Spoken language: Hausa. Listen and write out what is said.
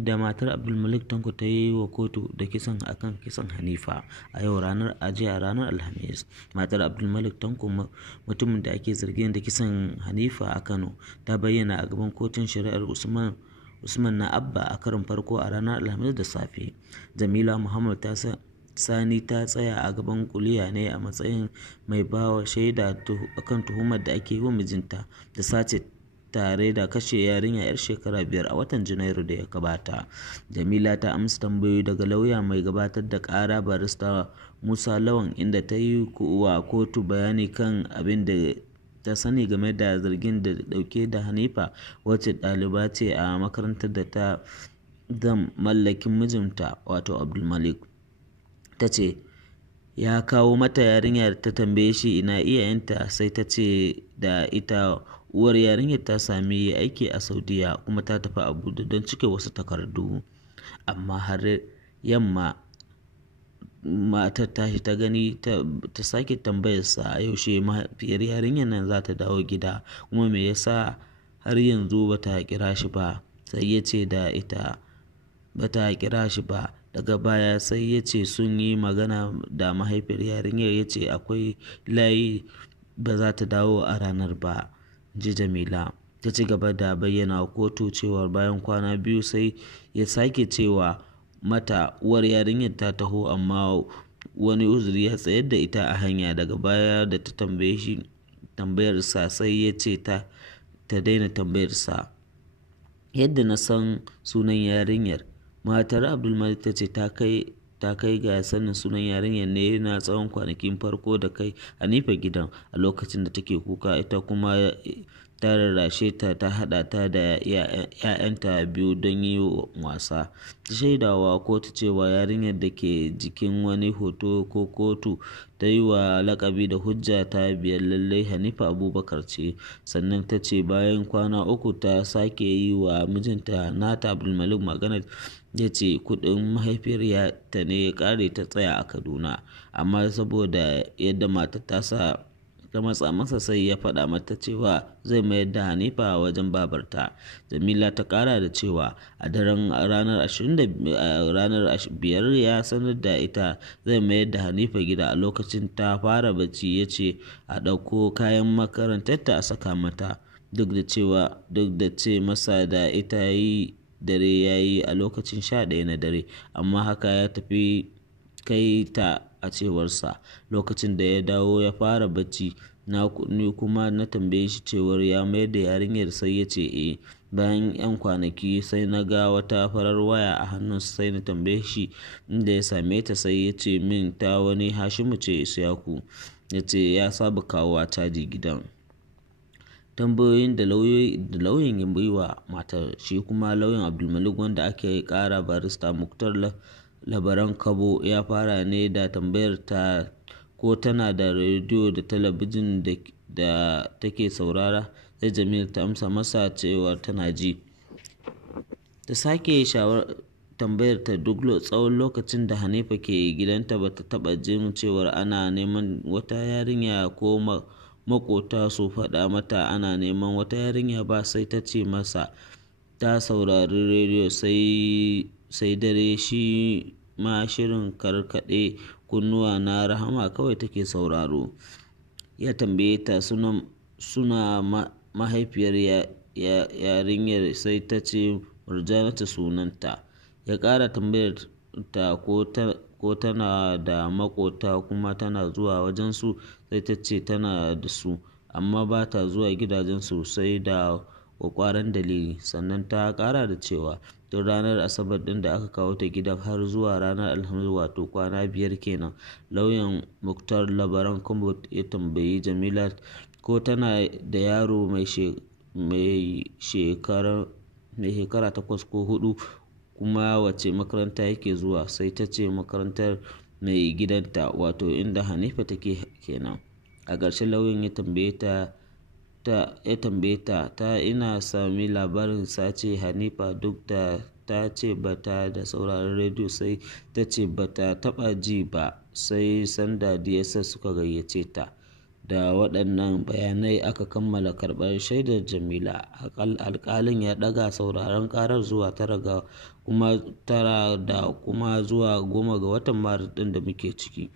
da matar Abdulmalik Tanko ta yi wa kotu da kisan akan kisan Hanifa a yau ranar Alhamis. Matar Abdulmalik Tanko, mutumin da ake zargin da kisan Hanifa a Kano, ta bayyana a gaban kotun shari'ar Usman na Abba a karon farko a ranar Alhamis da safe. Jamila Muhammad Sani ta tsaya a gaban kuliya ne a matsayin mai bawa shaida akan tuhumar da ake yi wa mijinta da sace tare da kashe yarinya 'yar shekara 5 a watan Janairu da ya gabata. Jamila ta amsa tambayoyi daga lauya mai gabatar da ƙara barista Musa Lawan, inda ta yi wa kotu bayani kan abin da ta sani game da zargin da dauke da Hanifa, wacce ɗaliba ce a makarantar da ta mallakin mijinta wato Abdulmalik. Ta ce ya kawo mata yarinyar, ta tambaye shi ina iyayenta, sai ta ce da ita uwar yarinyar ta sami aiki a Saudiya kuma ta tafi Abuja don cike wasu takardu. Amma har yamma matar tashi ta gani ta sake tambayarsa yaushe mahaifiyar yarinyar nan za ta dawo gida, kuma me yasa har yanzu ba ta kira shi ba. Sai ya ce da ita ba ta kira shi ba. Daga baya sai ya ce sun yi magana da mahaifiyar yarinyar, ya ce akwai layi ba za ta dawo a ranar ba. Ji Jamila ta ci gaba da bayyana wa kotu cewa bayan kwana biyu sai ya sake cewa mata uwar yarinyar ta taho, amma wani uzuri ya tsayar da ita a hanya. Daga baya da ta tambaye shi tambayarsa, sai ya ce ta daina tambayarsa. Yadda na san sunan yarinyar, matar Abdulmalik ta ce ta kai ga sanin sunan yarinyar ne na tsawon kwanakin farko da kai Hanifa gidan a lokacin da take kuka. Ita kuma ta rarrashe ta haɗa ta da 'ya'yanta biyu don yi wasa. Ta shaidawa kotu cewa yarinyar da ke jikin wani hoto ko kotu ta yi wa lakabi da Hujja ta biyar lallai Hanifa Abubakar ce. Sannan ta ce bayan kwana uku ta sake yi wa mijinta nata Abdulmalik magana, ya ce kuɗin mahaifiyar ta ne ya ƙare, ta tsaya a Kaduna. Amma saboda yadda matar tasa ta matsa masa, sai ya faɗa mata cewa zai mayar da Hanifa wajen babarta. Jamila ta ƙara da cewa a daren ranar 5 ya sanar da ita zai mayar da Hanifa gida. A lokacin ta fara bacci, ya ce a ɗauko kayan makarantarta a saka mata, duk da ce masa da ita yi dare ya yi a lokacin 11 na dare, amma haka ya tafi kai ta a cewarsa. Lokacin da ya dawo ya fara bacci, ni kuma na tambaye shi cewar ya mayar da yarinyar, sai ya ce eh. Bayan 'yan kwanaki sai na ga wata farar waya a hannunsa, sai na tambaye shi inda ya same ta, sai ya ce min ta wani Hashimu ce Isyaku, ya ce ya saba kawo caji gidan. Tambayoyin da lauyan ya bai wa matar, shi kuma lauyan Abdulmalik wanda ake kara barista Muktar Labaran Kabo, ya fara ne da tambayar ta ko tana da rediyo da talabijin da take saurara. Sai Jamila ta amsa masa cewa tana ji. Ta sake tambayar ta duk tsawon lokacin da Hanifa ke gidanta ba ta taɓa jin cewar ana neman wata yarinya ko makota su faɗa mata ana neman wata yarinya ba. Sai ta ce masa ta saurari rediyo sai dare, shi ma shirin karkaɗe kunnuwa na Rahama kawai take sauraro. Ya tambaye ta suna mahaifiyar yarinyar, sai ta ce Murjanatu sunanta. Ya ƙara tambayar ta ko tana da makota kuma tana zuwa wajensu, sai ta ce tana da su amma ba ta zuwa gidajensu sai da kwakwaran dalili. Sannan ta ƙara da cewa tun ranar Asabar ɗin da aka kawo ta gidan har zuwa ranar Alhamis, wato kwana 5 kenan. Lauyan Muktar Labaran Kabo ya tambayi Jamila ko tana da yaro mai shekara 8 ko 4, kuma wace makaranta yake zuwa. Sai ta ce makarantar mai gidanta, wato inda Hanifa take kenan. A ƙarshe lauyan ya tambaye ta ina sami labarin sace Hanifa, duk da ta ce bata da sauraron rediyo. Sai ta ce bata taɓa ji ba sai sanda DSS suka gayyace ta. Da waɗannan bayanai aka kammala karɓar shaidar Jamila. Alƙalin ya ɗaga sauraron ƙarar zuwa 9 da kuma zuwa 10 ga watan Maris ɗin da muke ciki.